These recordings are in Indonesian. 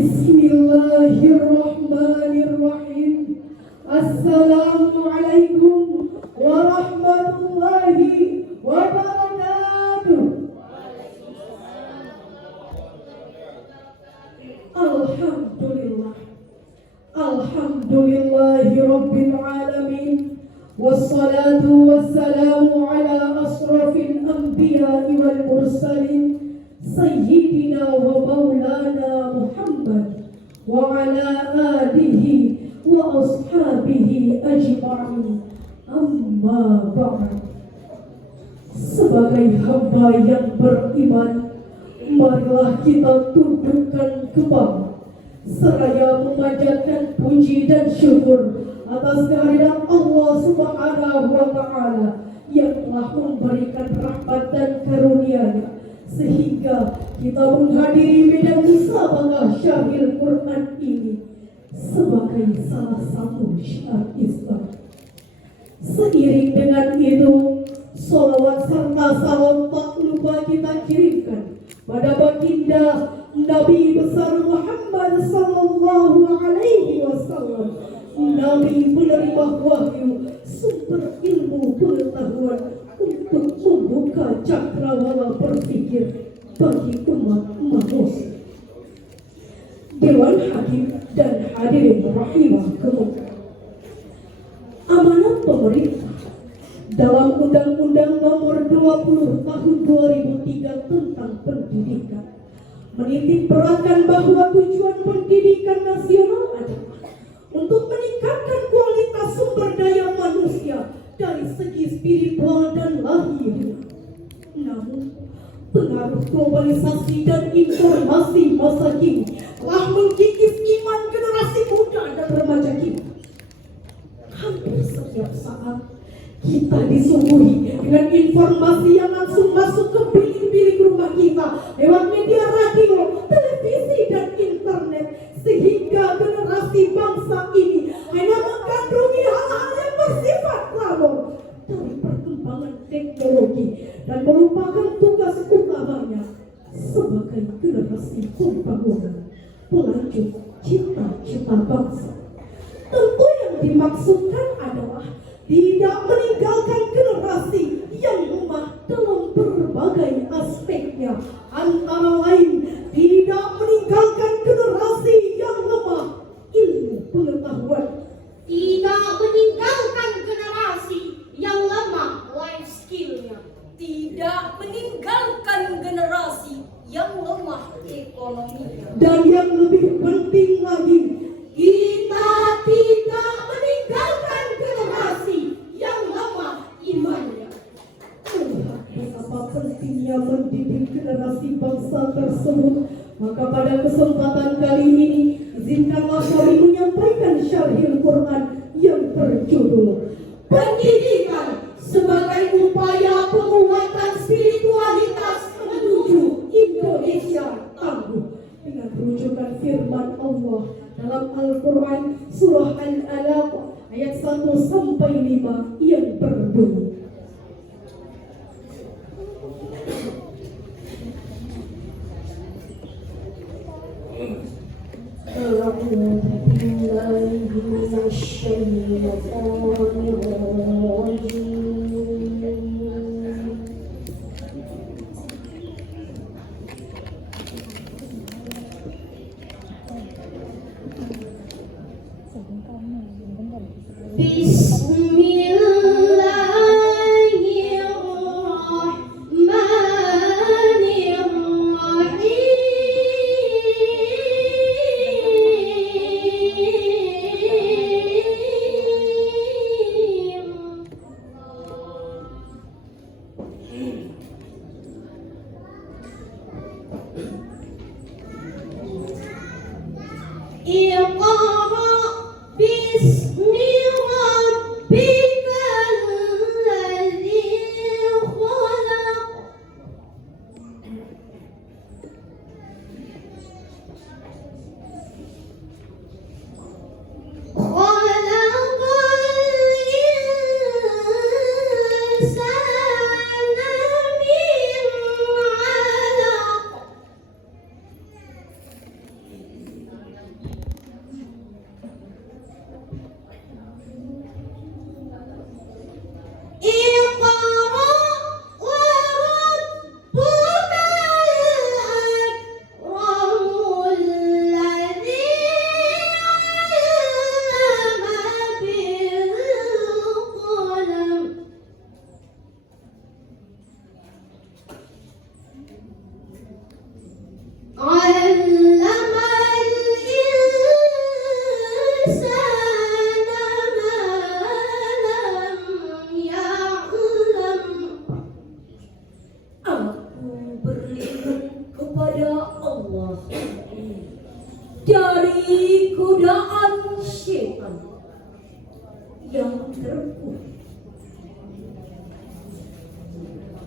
Bismillahirrahmanirrahim. Assalamualaikum warahmatullahi wabarakatuh. Alhamdulillah. Alhamdulillahi rabbil alamin. Wassalatu wassalamu ala asrafil anbiya'i wal mursalin Sayyidina wa maulana Muhammad wa ala alihi wa ashabihi ajma'in. Amma ba'd. Sebagai hamba yang beriman, marilah kita tundukkan kepala seraya memanjatkan puji dan syukur atas kehadiran Allah Subhanahu wa Ta'ala yang telah memberikan rahmat dan karunia-Nya sehingga kita menghadiri medan musabaqah Syahril Quran ini sebagai salah satu syiar Islam. Seiring dengan itu, sholawat serta salam tak lupa kita kirimkan pada baginda Nabi besar Muhammad sallallahu alaihi wasallam, Nabi penerima wahyu, sumber ilmu pengetahuan untuk membuka cakrawala berpikir bagi umat manusia. Dewan Hakim dan hadirin rahimakumullah. Amanat pemerintah dalam Undang-Undang Nomor 20 Tahun 2003 tentang pendidikan menitik beratkan bahwa tujuan pendidikan nasional adalah untuk meningkatkan kualitas sumber daya manusia dari segi spiritual dan lahir. Namun, pengaruh globalisasi dan informasi masa kini telah mengkikis iman generasi muda dan remaja kita. Hampir setiap saat kita disuguhi dengan informasi yang langsung masuk ke bilik-bilik rumah kita lewat media radio, televisi, dan internet, sehingga generasi bangsa ini hanya menggandrungi hal-hal yang bersifat glamor dari perkembangan teknologi dan melupakan tugas utamanya sebagai generasi pembangunan, pelanjut cita-cita bangsa. Tentu yang dimaksudkan adalah tidak meninggalkan generasi yang lemah dalam berbagai aspeknya, antara lain tidak meninggalkan generasi yang lemah ilmu pengetahuan, tidak meninggalkan generasi yang lemah life skillnya, tidak meninggalkan generasi yang lemah ekonominya, dan yang lebih penting lagi, kita tidak meninggalkan generasi yang lemah imannya. Melihat betapa pentingnya mendidik generasi bangsa tersebut, maka pada kesempatan kali ini izinkanlah kami menyampaikan syarhil Quran yang berjudul Pendidikan sebagai upaya penguatan spiritualitas menuju Indonesia tangguh, dengan rujukan firman Allah dalam Al-Quran surah Al-Alaq ayat 1 sampai 5 yang berbunyi,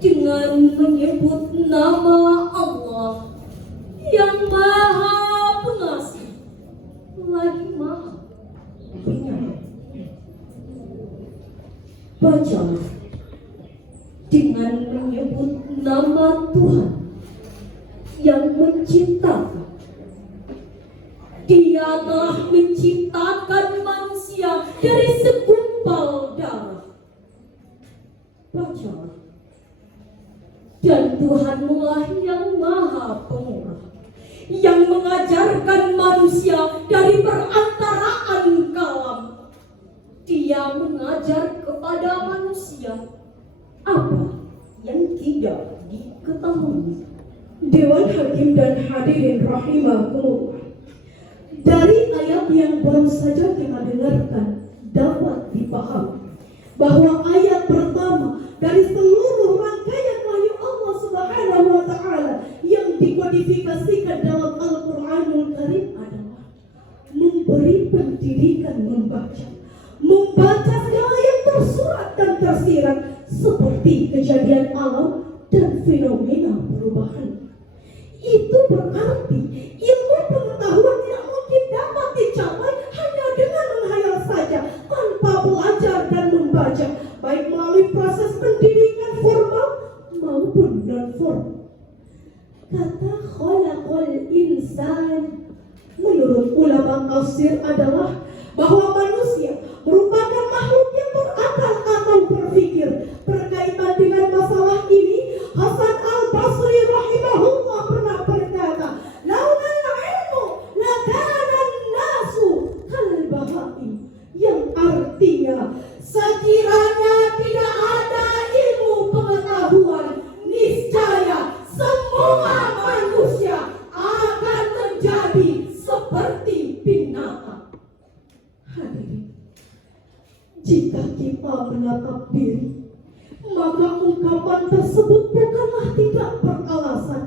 dengan menyebut nama Allah yang Maha Pengasih lagi Maha Penyayang. Baca dengan menyebut nama Tuhan yang menciptakan. Dia telah menciptakan manusia dari segumpal darah. Baca. Dan Tuhanmu lah yang Maha Pemurah, yang mengajarkan manusia dari perantaraan kalam. Dia mengajar kepada manusia apa yang tidak diketahui. Dewan Hakim dan hadirin rahimakumullah, dari ayat yang baru saja kita dengarkan dapat dipahami bahwa ayat pertama dari seluruh rangkaian wahyu Allah Subhanahu wa taala yang dikodifikasikan dalam Al-Qur'anul Karim adalah memberi pendidikan membaca segala yang tersurat dan tersirat seperti kejadian alam dan fenomena perubahan. Itu berarti ilmu pengetahuan tidak mungkin dapat dicapai hanya dengan menghayal saja tanpa belajar dan membaca, baik melalui proses pendidikan formal maupun non formal. Kata khalaqal insan menurut ulama tafsir adalah bahwa manusia merupakan makhluk yang berakal atau berpikir. Berkaitan dengan masalah ini, Hasan al-Basri rahimahullah pernah berkata, "Laulal ilmu lakana nasu kal bahai," yang artinya sekiranya tidak ada ilmu pengetahuan, niscaya semua manusia akan menjadi seperti binatang. Hadirin, jika kita menatap diri, maka ungkapan tersebut bukanlah tidak beralasan.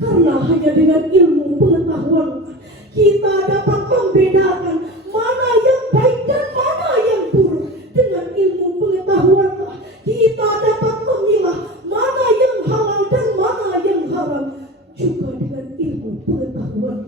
Karena hanya dengan ilmu pengetahuan kita dapat membedakan mana yang baik dan mana yang buruk. Dengan ilmu pengetahuan kita dapat memilah mana yang halal dan mana yang haram. Juga dengan ilmu pengetahuan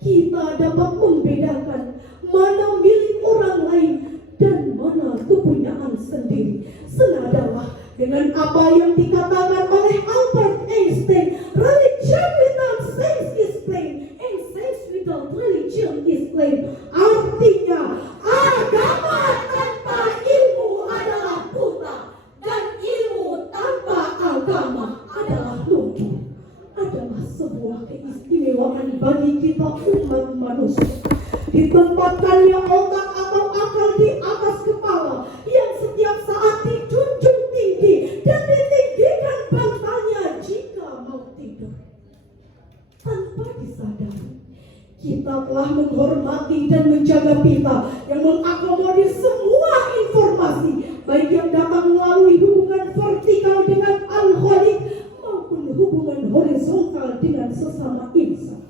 kita dapat membedakan mana milik orang lain dan mana kepunyaan sendiri. Senadalah dengan apa yang dikatakan oleh Albert Einstein, religion without sense is plain, and sense without religion is plain. Artinya, agama tanpa ilmu adalah buta, dan ilmu tanpa agama adalah lumpuh. Adalah sebuah keistimewaan bagi kita umat manusia. Ditempatkannya otak atau akal di atas kepala yang setiap saat dijunjung tinggi dan ditinggikan bantalnya jika mau tidur. Tanpa disadari, kita telah menghormati dan menjaga pita yang mengakomodir semua informasi, baik yang datang melalui hubungan vertikal dengan Al-Khaliq maupun hubungan horizontal dengan sesama insan.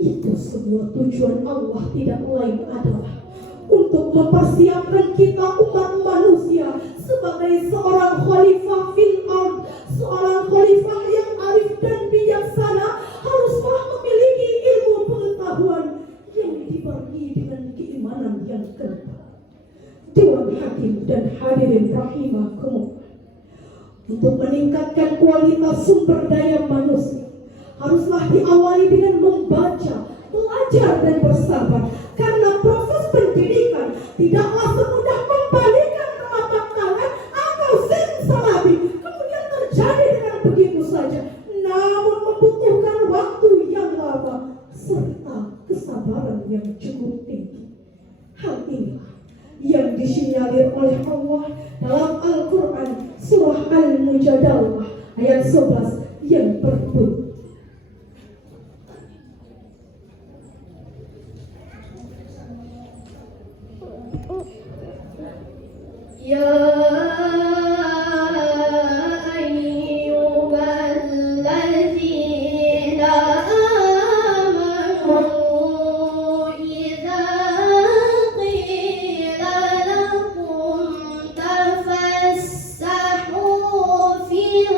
Itu semua tujuan Allah tidak lain adalah untuk mempersiapkan kita umat manusia sebagai seorang khalifah fil ard, seorang khalifah yang arif dan bijaksana, haruslah memiliki ilmu pengetahuan yang dibarengi dengan keimanan yang kental. Dewan Hakim dan hadirin rahimakumullah, untuk meningkatkan kualitas sumber daya manusia haruslah diawali dengan membaca, belajar dan bersabar. Karena proses pendidikan tidaklah semudah membalikkan telapak tangan atau simsalabim kemudian terjadi dengan begitu saja, namun membutuhkan waktu yang lama serta kesabaran yang cukup tinggi. Hal inilah yang disinyalir oleh Allah dalam Al-Quran surah Al-Mujadalah ayat 11 yang berbunyi, Ya ayyuhalladzina amanu idza qila lakum tafassahu fil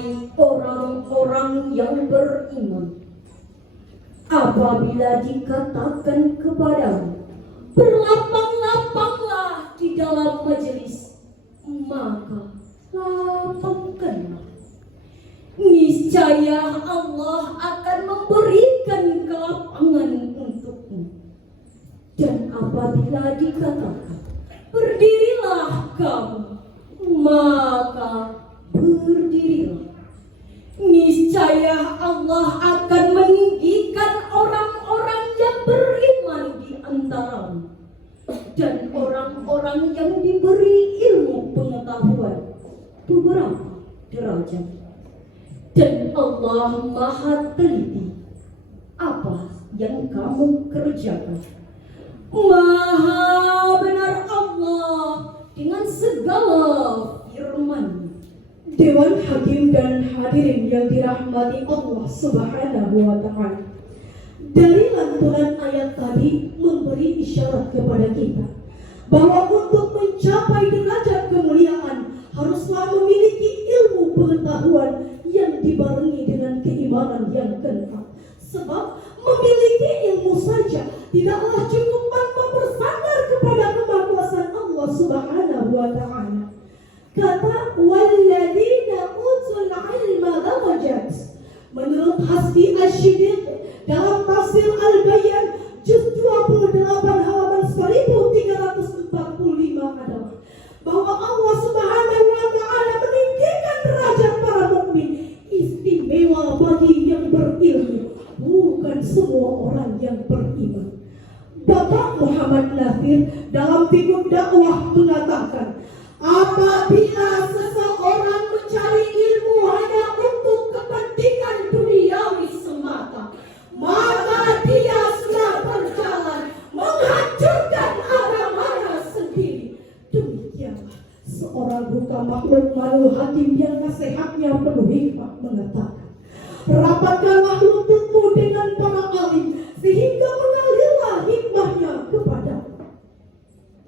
Hai orang-orang yang beriman, apabila dikatakan kepadamu, berlapang-lapanglah di dalam majelis, maka lapangkanlah. Niscaya Allah akan memberikan kelapangan untukmu. Dan apabila dikatakan, berdirilah kamu, maka berdirilah. Niscaya Allah akan meninggikan orang-orang yang beriman di antaramu dan orang-orang yang diberi ilmu pengetahuan beberapa derajat. Dan Allah Maha teliti apa yang kamu kerjakan. Maha benar Allah dengan segala firman. Dewan Hakim dan hadirin yang dirahmati Allah Subhanahu wa Ta'ala, dari lantunan ayat tadi memberi isyarat kepada kita bahwa untuk mencapai derajat kemuliaan haruslah memiliki ilmu pengetahuan yang dibarengi dengan keimanan yang kental. Sebab memiliki ilmu saja tidaklah cukup tanpa bersandar kepada kemahakuasaan Allah Subhanahu wa Ta'ala. Kata walladzina utul ilma darajat, menurut Hasbi Asy-Syidiq dalam tafsir Al-Bayan juz 28 halaman 1345 adalah bahwa Allah Subhanahu wa Ta'ala meninggikan derajat para mukmin, istimewa bagi yang berilmu, bukan semua orang yang beriman. Bapak Muhammad Nafir dalam figur dakwah mengatakan, apabila seseorang mencari ilmu hanya untuk kepentingan duniawi semata, maka dia sudah berjalan menghancurkan agamanya sendiri. Demikianlah seorang buka makhluk malu hakim yang nasihatnya penuh hikmah mengatakan, rapatkanlah lututmu dengan para alim sehingga mengalirlah hikmahnya kepadamu.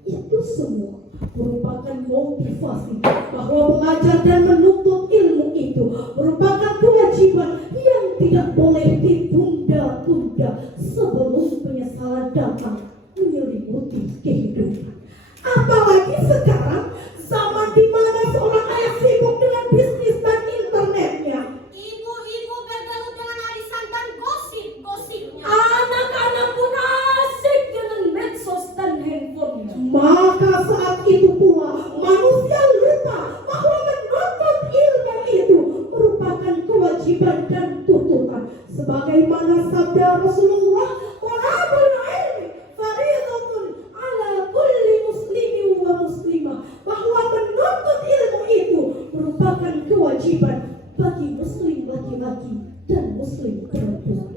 Itu semua merupakan motivasi bahwa belajar dan menuntut ilmu itu merupakan kewajiban yang tidak boleh ditunda-tunda sebelum penyesalan datang menyelimuti kehidupan. Apalagi sekarang zaman di mana seorang ayah sibuk dengan bisnis dan internetnya, Ibu-ibu bergaul dengan arisan dan gosip-gosipnya. anak-anak pun Asik dengan medsos dan handphonenya. maka saat itu pula manusia lupa bahwa menuntut ilmu itu merupakan kewajiban dan tuntutan. Sebagaimana sabda Rasulullah, "Talabul ilmi fardhatun 'ala kulli muslimin wa muslimah," bahwa menuntut ilmu itu merupakan kewajiban bagi muslim laki-laki dan muslim perempuan.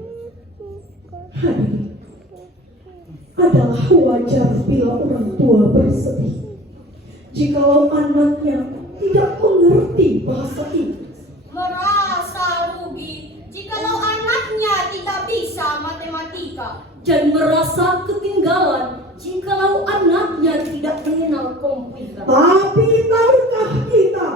Hadirin, adalah wajar bila orang tua bersedih jikalau anaknya tidak mengerti bahasa Inggris, Merasa rugi jikalau anaknya tidak bisa matematika, dan merasa ketinggalan jikalau anaknya tidak mengenal komputer. tapi tahukah kita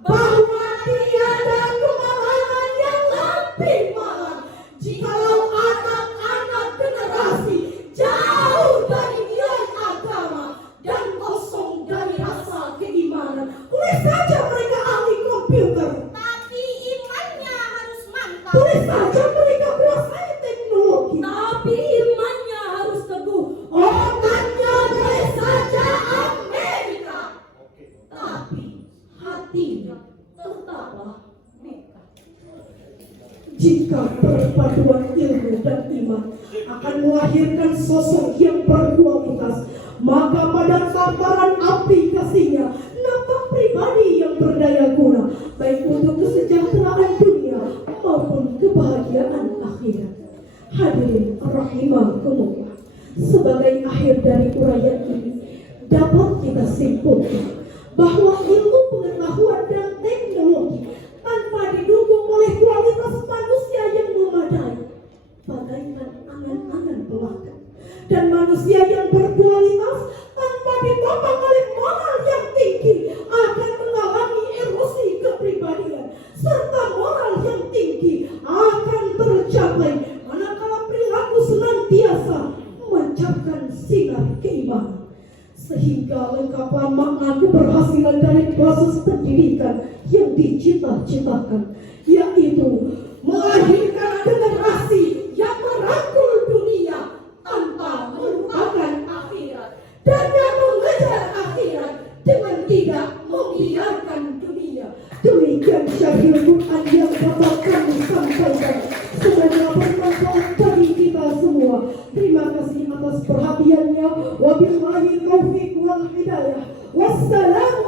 bahwa tiada kemalangan yang lebih malang jikalau anak-anak generasi jauh dari nilai agama dan kosong dari rasa keimanan. Boleh saja mereka ahli komputer, Tapi imannya harus mantap. boleh saja mereka kuasai teknologi, Tapi imannya harus teguh. otaknya boleh saja Amerika, tapi hatinya tetaplah Mekah. Jika perpaduan ilmu dan iman akan melahirkan sosok yang berkualitas, maka pada tataran aplikasinya nampak pribadi yang berdaya guna, baik untuk kesejahteraan dunia maupun kebahagiaan akhirat. Hadirin rahimakumullah, sebagai akhir dari uraian ini dapat kita simpulkan bahwa ilmu pengetahuan dan teknologi tanpa didukung oleh kualitas manusia yang memadai bagaikan angan-angan belaka, dan manusia yang berkualitas tanpa ditopang oleh moral yang tinggi akan mengalami erosi kepribadian serta dicita-citakan, yaitu melahirkan generasi yang merangkul dunia tanpa melupakan akhirat, dan yang mengejar akhirat dengan tidak membiarkan dunia. Demikian syahid Quran yang dapat kami sampaikan. Semoga bermanfaat bagi kita semua. Terima kasih atas perhatiannya. Wabillahi taufiq wal hidayah. Wassalamu